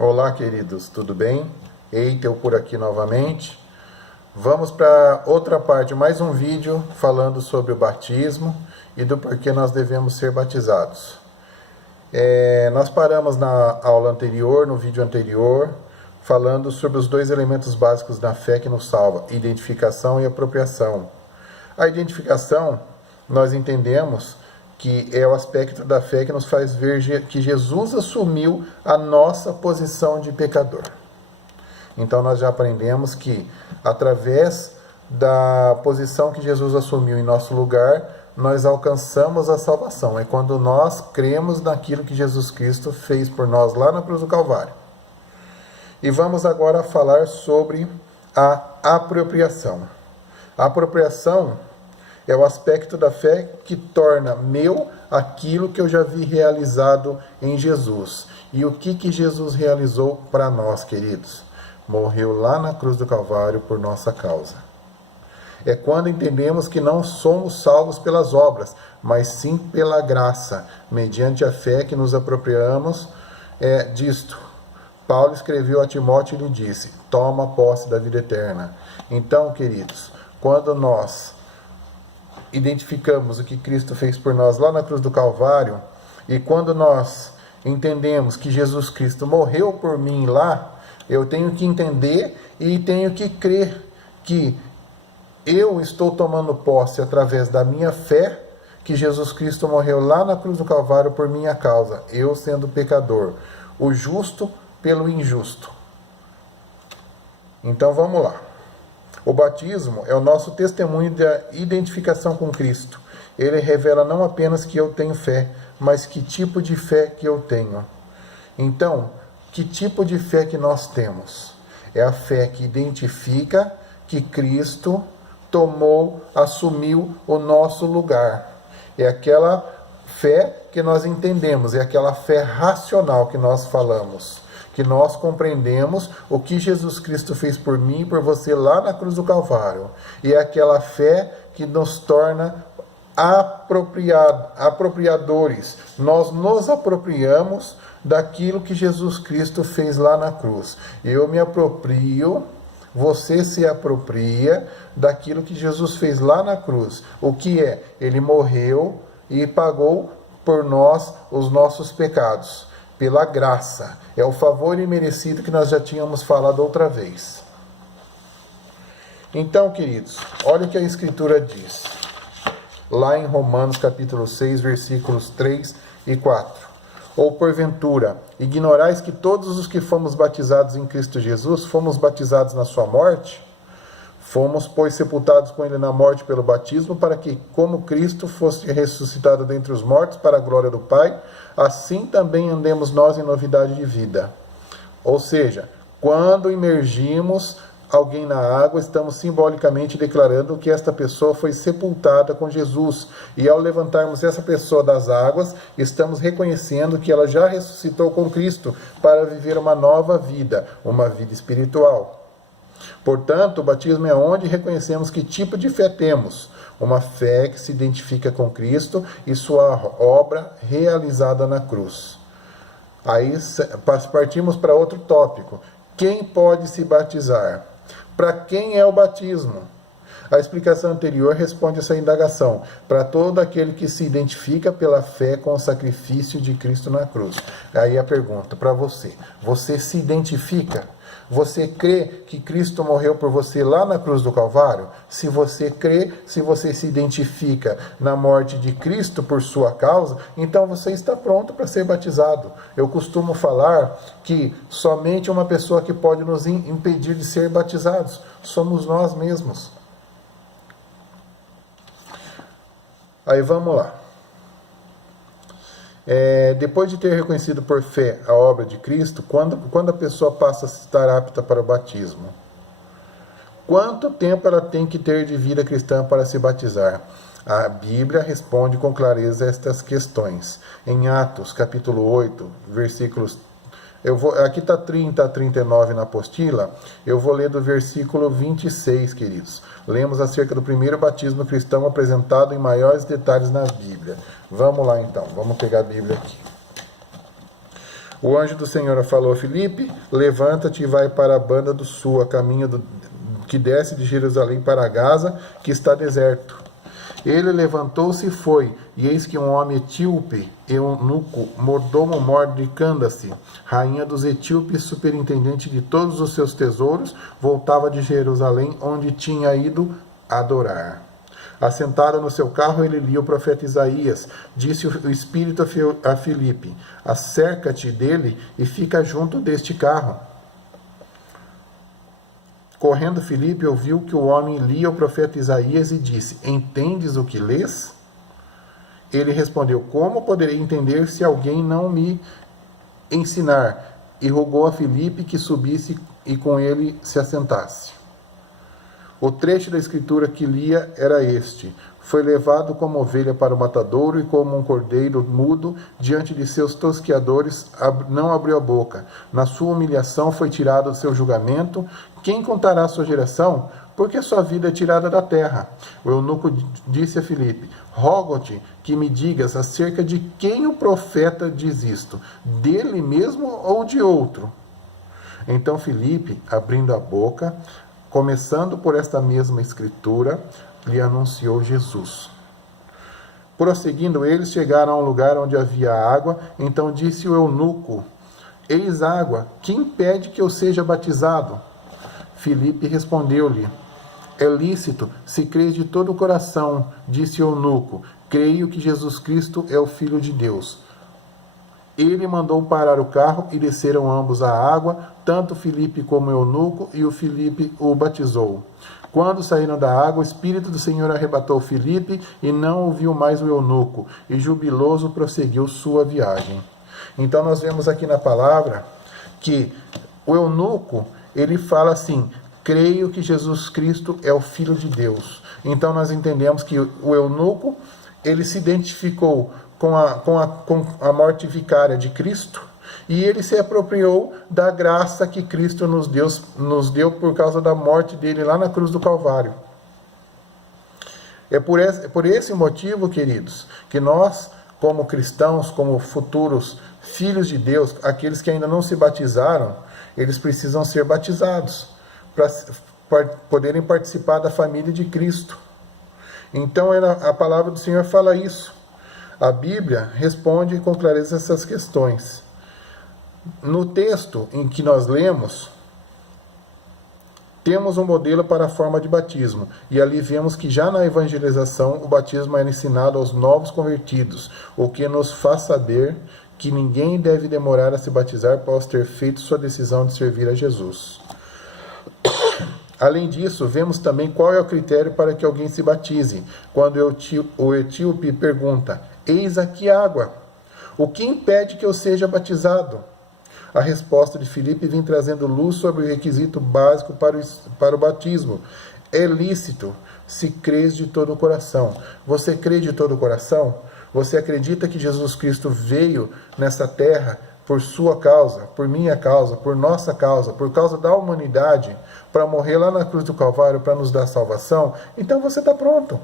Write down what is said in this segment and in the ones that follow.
Olá, queridos, tudo bem? Eitel por aqui novamente. Vamos para outra parte, mais um vídeo falando sobre o batismo e do porquê nós devemos ser batizados. Nós paramos na aula anterior, no vídeo anterior, falando sobre os dois elementos básicos da fé que nos salva, identificação e apropriação. A identificação, nós entendemos que é o aspecto da fé que nos faz ver que Jesus assumiu a nossa posição de pecador. Então nós já aprendemos que, através da posição que Jesus assumiu em nosso lugar, nós alcançamos a salvação. É quando nós cremos naquilo que Jesus Cristo fez por nós lá na cruz do Calvário. E vamos agora falar sobre a apropriação. A apropriação é o aspecto da fé que torna meu aquilo que eu já vi realizado em Jesus. E o que Jesus realizou para nós, queridos? Morreu lá na cruz do Calvário por nossa causa. É quando entendemos que não somos salvos pelas obras, mas sim pela graça, mediante a fé que nos apropriamos disto. Paulo escreveu a Timóteo e lhe disse: toma posse da vida eterna. Então, queridos, quando nós identificamos o que Cristo fez por nós lá na cruz do Calvário, e quando nós entendemos que Jesus Cristo morreu por mim lá, eu tenho que entender e tenho que crer que eu estou tomando posse através da minha fé, que Jesus Cristo morreu lá na cruz do Calvário por minha causa, eu sendo pecador, o justo pelo injusto. Então vamos lá. O batismo é o nosso testemunho da identificação com Cristo. Ele revela não apenas que eu tenho fé, mas que tipo de fé que eu tenho. Então, que tipo de fé que nós temos? É a fé que identifica que Cristo assumiu o nosso lugar. É aquela fé que nós entendemos, é aquela fé racional que nós falamos. Que nós compreendemos o que Jesus Cristo fez por mim e por você lá na cruz do Calvário. E é aquela fé que nos torna apropriadores. Nós nos apropriamos daquilo que Jesus Cristo fez lá na cruz. Eu me aproprio, você se apropria daquilo que Jesus fez lá na cruz. O que é? Ele morreu e pagou por nós os nossos pecados. Pela graça. É o favor imerecido que nós já tínhamos falado outra vez. Então, queridos, olha o que a Escritura diz. Lá em Romanos capítulo 6, versículos 3 e 4. Ou porventura, ignorais que todos os que fomos batizados em Cristo Jesus, fomos batizados na sua morte? Fomos, pois, sepultados com ele na morte pelo batismo, para que, como Cristo fosse ressuscitado dentre os mortos para a glória do Pai, assim também andemos nós em novidade de vida. Ou seja, quando imergimos alguém na água, estamos simbolicamente declarando que esta pessoa foi sepultada com Jesus. E ao levantarmos essa pessoa das águas, estamos reconhecendo que ela já ressuscitou com Cristo para viver uma nova vida, uma vida espiritual. Portanto, o batismo é onde reconhecemos que tipo de fé temos. Uma fé que se identifica com Cristo e sua obra realizada na cruz. Aí partimos para outro tópico. Quem pode se batizar? Para quem é o batismo? A explicação anterior responde essa indagação. Para todo aquele que se identifica pela fé com o sacrifício de Cristo na cruz. Aí a pergunta para você. Você se identifica? Você crê que Cristo morreu por você lá na cruz do Calvário? Se você crê, se você se identifica na morte de Cristo por sua causa, então você está pronto para ser batizado. Eu costumo falar que somente uma pessoa que pode nos impedir de ser batizados somos nós mesmos. Aí vamos lá. Depois de ter reconhecido por fé a obra de Cristo, quando a pessoa passa a estar apta para o batismo? Quanto tempo ela tem que ter de vida cristã para se batizar? A Bíblia responde com clareza estas questões. Em Atos, capítulo 8, versículos... aqui está 30 a 39 na apostila, eu vou ler do versículo 26, queridos. Lemos acerca do primeiro batismo cristão apresentado em maiores detalhes na Bíblia. Vamos lá então, vamos pegar a Bíblia aqui. O anjo do Senhor falou a Filipe: levanta-te e vai para a banda do sul, a caminho que desce de Jerusalém para Gaza, que está deserto. Ele levantou-se e foi, e eis que um homem etíope, eunuco, mordomo mor de Candace, rainha dos etíopes, superintendente de todos os seus tesouros, voltava de Jerusalém, onde tinha ido adorar. Assentado no seu carro, ele lia o profeta Isaías. Disse o Espírito a Filipe: acerca-te dele e fica junto deste carro. Correndo Filipe, ouviu que o homem lia o profeta Isaías e disse: entendes o que lês? Ele respondeu: como poderei entender se alguém não me ensinar? E rogou a Filipe que subisse e com ele se assentasse. O trecho da escritura que lia era este: foi levado como ovelha para o matadouro, e como um cordeiro mudo diante de seus tosqueadores não abriu a boca. Na sua humilhação foi tirado do seu julgamento. Quem contará a sua geração? Porque sua vida é tirada da terra. O eunuco disse a Filipe: rogo-te que me digas acerca de quem o profeta diz isto, dele mesmo ou de outro? Então Filipe, abrindo a boca, começando por esta mesma escritura, lhe anunciou Jesus. Prosseguindo eles, chegaram a um lugar onde havia água. Então disse o eunuco: eis água, que impede que eu seja batizado? Filipe respondeu-lhe: é lícito, se crês de todo o coração. Disse o eunuco: creio que Jesus Cristo é o Filho de Deus. Ele mandou parar o carro e desceram ambos à água, tanto Filipe como o eunuco, e o Filipe o batizou. Quando saíram da água, o Espírito do Senhor arrebatou Filipe e não ouviu mais o eunuco, e jubiloso prosseguiu sua viagem. Então nós vemos aqui na palavra que o eunuco, ele fala assim: creio que Jesus Cristo é o Filho de Deus. Então nós entendemos que o eunuco, ele se identificou com a morte vicária de Cristo, e ele se apropriou da graça que Cristo nos deu por causa da morte dele lá na cruz do Calvário. É por esse motivo, queridos, que nós, como cristãos, como futuros filhos de Deus, aqueles que ainda não se batizaram, eles precisam ser batizados para poderem participar da família de Cristo. Então a palavra do Senhor fala isso. A Bíblia responde com clareza essas questões. No texto em que nós lemos, temos um modelo para a forma de batismo, e ali vemos que já na evangelização o batismo era ensinado aos novos convertidos, o que nos faz saber que ninguém deve demorar a se batizar após ter feito sua decisão de servir a Jesus. Além disso, vemos também qual é o critério para que alguém se batize. Quando o etíope pergunta: eis aqui água, o que impede que eu seja batizado? A resposta de Filipe vem trazendo luz sobre o requisito básico para o batismo. É lícito, se crês de todo o coração. Você crê de todo o coração? Você acredita que Jesus Cristo veio nessa terra por sua causa, por minha causa, por nossa causa, por causa da humanidade, para morrer lá na cruz do Calvário, para nos dar salvação? Então você está pronto.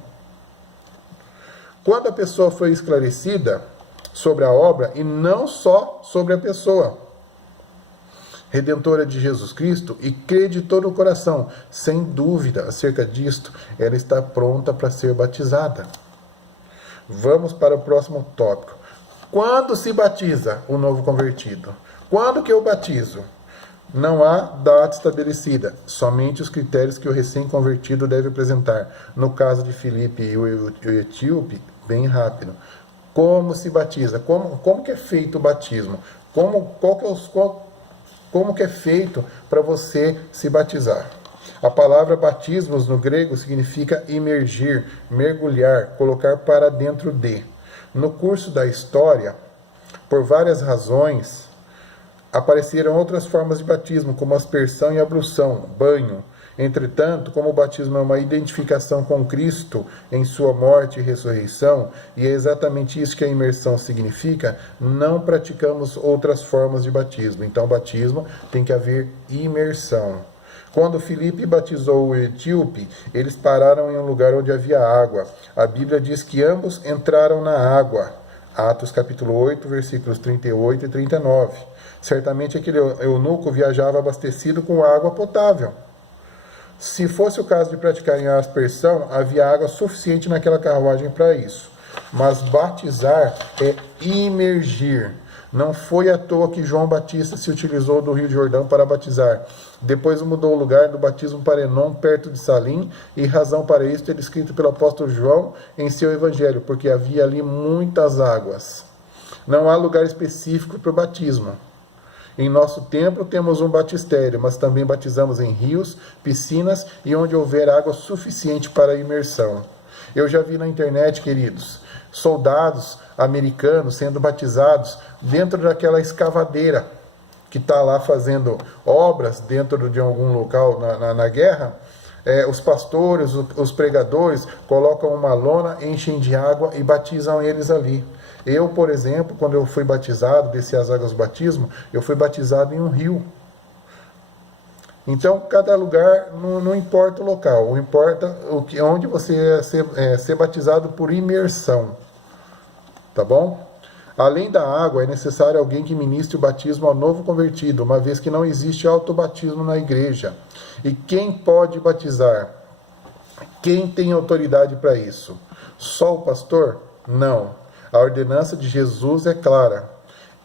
Quando a pessoa foi esclarecida sobre a obra, e não só sobre a pessoa redentora de Jesus Cristo, e crê de todo o coração, sem dúvida acerca disto, ela está pronta para ser batizada. Vamos para o próximo tópico. Quando se batiza o novo convertido? Quando que eu batizo? Não há data estabelecida, somente os critérios que o recém-convertido deve apresentar. No caso de Filipe e o etíope, bem rápido. Como se batiza? Como que é feito o batismo? Como que é feito para você se batizar? A palavra batismos no grego significa imergir, mergulhar, colocar para dentro de. No curso da história, por várias razões, apareceram outras formas de batismo, como aspersão e ablução, banho. Entretanto, como o batismo é uma identificação com Cristo em sua morte e ressurreição, e é exatamente isso que a imersão significa, não praticamos outras formas de batismo. Então, batismo tem que haver imersão. Quando Filipe batizou o etíope, eles pararam em um lugar onde havia água. A Bíblia diz que ambos entraram na água. Atos capítulo 8, versículos 38 e 39. Certamente aquele eunuco viajava abastecido com água potável. Se fosse o caso de praticarem a aspersão, havia água suficiente naquela carruagem para isso. Mas batizar é imergir. Não foi à toa que João Batista se utilizou do Rio Jordão para batizar. Depois mudou o lugar do batismo para Enom, perto de Salim, e razão para isso é descrito pelo apóstolo João em seu evangelho, porque havia ali muitas águas. Não há lugar específico para o batismo. Em nosso templo temos um batistério, mas também batizamos em rios, piscinas e onde houver água suficiente para a imersão. Eu já vi na internet, queridos, soldados americanos sendo batizados dentro daquela escavadeira que está lá fazendo obras dentro de algum local na guerra. Os pastores, os pregadores colocam uma lona, enchem de água e batizam eles ali. Eu, por exemplo, quando eu fui batizado, desci as águas do batismo, eu fui batizado em um rio. Então, cada lugar, não importa o local, importa onde você ser batizado por imersão. Tá bom? Além da água, é necessário alguém que ministre o batismo ao novo convertido, uma vez que não existe autobatismo na igreja. E quem pode batizar? Quem tem autoridade para isso? Só o pastor? Não. A ordenança de Jesus é clara.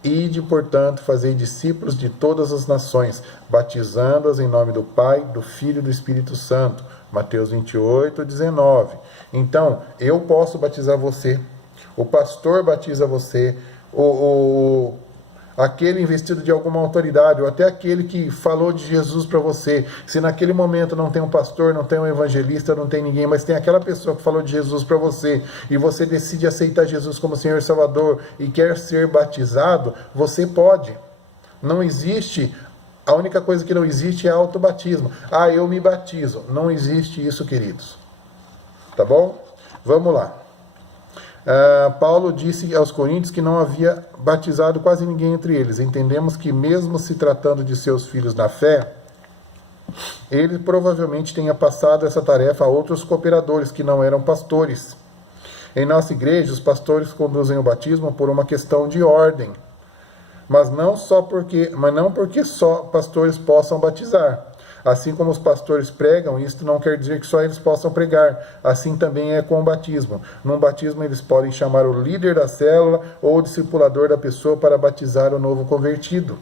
Ide, portanto, fazei discípulos de todas as nações, batizando-as em nome do Pai, do Filho e do Espírito Santo. Mateus 28, 19. Então, eu posso batizar você. O pastor batiza você. Aquele investido de alguma autoridade, ou até aquele que falou de Jesus para você. Se naquele momento não tem um pastor, não tem um evangelista, não tem ninguém, mas tem aquela pessoa que falou de Jesus para você, e você decide aceitar Jesus como Senhor e Salvador, e quer ser batizado, você pode. Não existe, a única coisa que não existe é autobatismo. Ah, eu me batizo. Não existe isso, queridos. Tá bom? Vamos lá. Paulo disse aos coríntios que não havia batizado quase ninguém entre eles. Entendemos que mesmo se tratando de seus filhos na fé, ele provavelmente tenha passado essa tarefa a outros cooperadores que não eram pastores. Em nossa igreja, os pastores conduzem o batismo por uma questão de ordem, mas não porque só pastores possam batizar. Assim como os pastores pregam, isto não quer dizer que só eles possam pregar. Assim também é com o batismo. Num batismo eles podem chamar o líder da célula ou o discipulador da pessoa para batizar o novo convertido.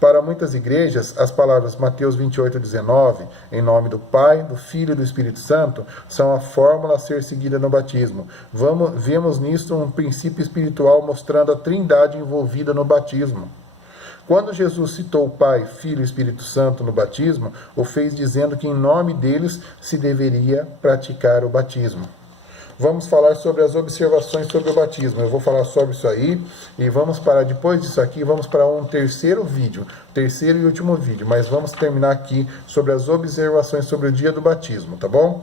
Para muitas igrejas, as palavras Mateus 28, 19, em nome do Pai, do Filho e do Espírito Santo, são a fórmula a ser seguida no batismo. Vemos nisto um princípio espiritual mostrando a trindade envolvida no batismo. Quando Jesus citou o Pai, Filho e Espírito Santo no batismo, o fez dizendo que em nome deles se deveria praticar o batismo. Vamos falar sobre as observações sobre o batismo. Eu vou falar sobre isso aí e vamos parar depois disso aqui, vamos para um terceiro e último vídeo, mas vamos terminar aqui sobre as observações sobre o dia do batismo, tá bom?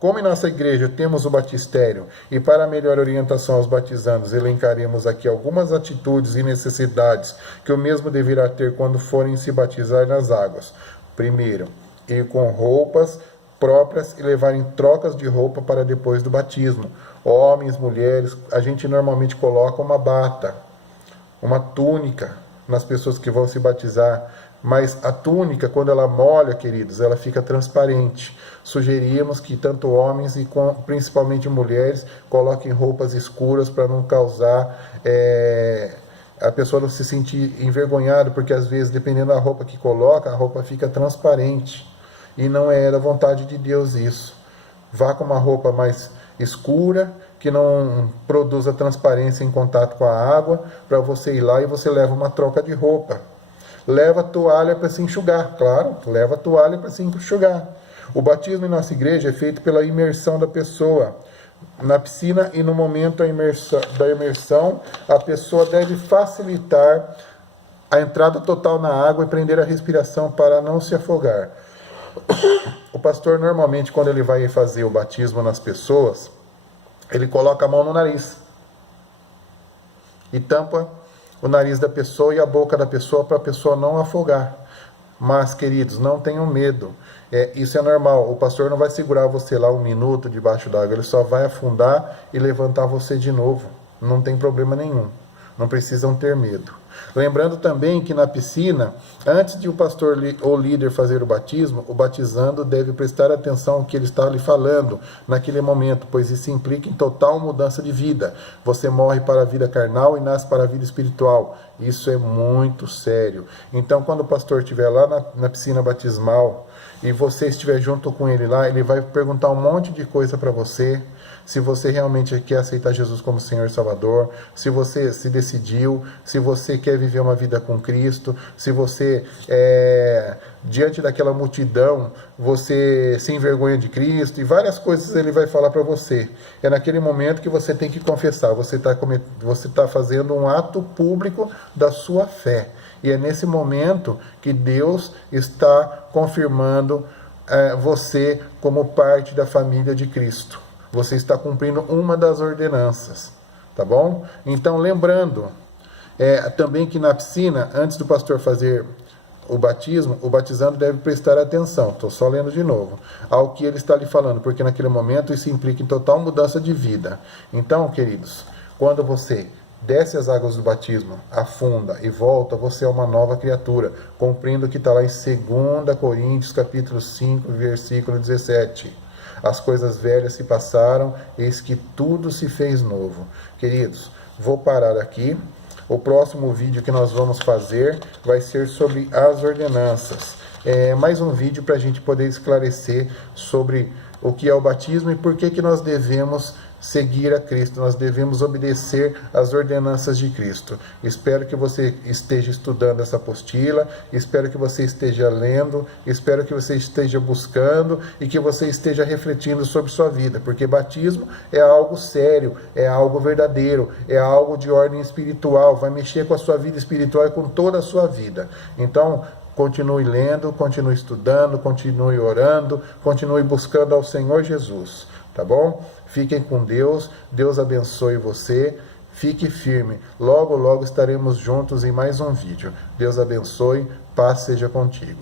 Como em nossa igreja temos o batistério, e para melhor orientação aos batizandos, elencaremos aqui algumas atitudes e necessidades que o mesmo deverá ter quando forem se batizar nas águas. Primeiro, ir com roupas próprias e levarem trocas de roupa para depois do batismo. Homens, mulheres, a gente normalmente coloca uma bata, uma túnica nas pessoas que vão se batizar, mas a túnica, quando ela molha, queridos, ela fica transparente. Sugerimos que tanto homens e principalmente mulheres coloquem roupas escuras para não causar a pessoa não se sentir envergonhada, porque às vezes, dependendo da roupa que coloca, a roupa fica transparente. E não é da vontade de Deus isso. Vá com uma roupa mais escura, que não produza transparência em contato com a água, para você ir lá e você leva uma troca de roupa. Leva toalha para se enxugar, claro, leva toalha para se enxugar. O batismo em nossa igreja é feito pela imersão da pessoa na piscina, e no momento da imersão, a pessoa deve facilitar a entrada total na água e prender a respiração para não se afogar. O pastor, normalmente, quando ele vai fazer o batismo nas pessoas, ele coloca a mão no nariz e tampa o nariz da pessoa e a boca da pessoa para a pessoa não afogar. Mas, queridos, não tenham medo. Isso é normal. O pastor não vai segurar você lá 1 minuto debaixo d'água. Ele só vai afundar e levantar você de novo. Não tem problema nenhum. Não precisam ter medo. Lembrando também que na piscina, antes de o pastor ou líder fazer o batismo, o batizando deve prestar atenção ao que ele está lhe falando naquele momento, pois isso implica em total mudança de vida. Você morre para a vida carnal e nasce para a vida espiritual. Isso é muito sério. Então, quando o pastor estiver lá na piscina batismal e você estiver junto com ele lá, ele vai perguntar um monte de coisa para você. Se você realmente quer aceitar Jesus como Senhor e Salvador, se você se decidiu, se você quer viver uma vida com Cristo, se você, diante daquela multidão, você se envergonha de Cristo, e várias coisas ele vai falar para você. É naquele momento que você tem que confessar, você está fazendo um ato público da sua fé. E é nesse momento que Deus está confirmando você como parte da família de Cristo. Você está cumprindo uma das ordenanças, tá bom? Então, lembrando também que na piscina, antes do pastor fazer o batismo, o batizando deve prestar atenção, estou só lendo de novo, ao que ele está lhe falando, porque naquele momento isso implica em total mudança de vida. Então, queridos, quando você desce as águas do batismo, afunda e volta, você é uma nova criatura, cumprindo o que está lá em 2 Coríntios, capítulo 5, versículo 17. As coisas velhas se passaram, eis que tudo se fez novo. Queridos, vou parar aqui. O próximo vídeo que nós vamos fazer vai ser sobre as ordenanças. Mais um vídeo para a gente poder esclarecer sobre o que é o batismo e por que nós devemos seguir a Cristo, nós devemos obedecer às ordenanças de Cristo. Espero que você esteja estudando essa apostila, espero que você esteja lendo, espero que você esteja buscando e que você esteja refletindo sobre sua vida, porque batismo é algo sério, é algo verdadeiro, é algo de ordem espiritual, vai mexer com a sua vida espiritual e com toda a sua vida. Então, continue lendo, continue estudando, continue orando, continue buscando ao Senhor Jesus, tá bom? Fiquem com Deus, Deus abençoe você, fique firme. Logo, logo estaremos juntos em mais um vídeo. Deus abençoe, paz seja contigo.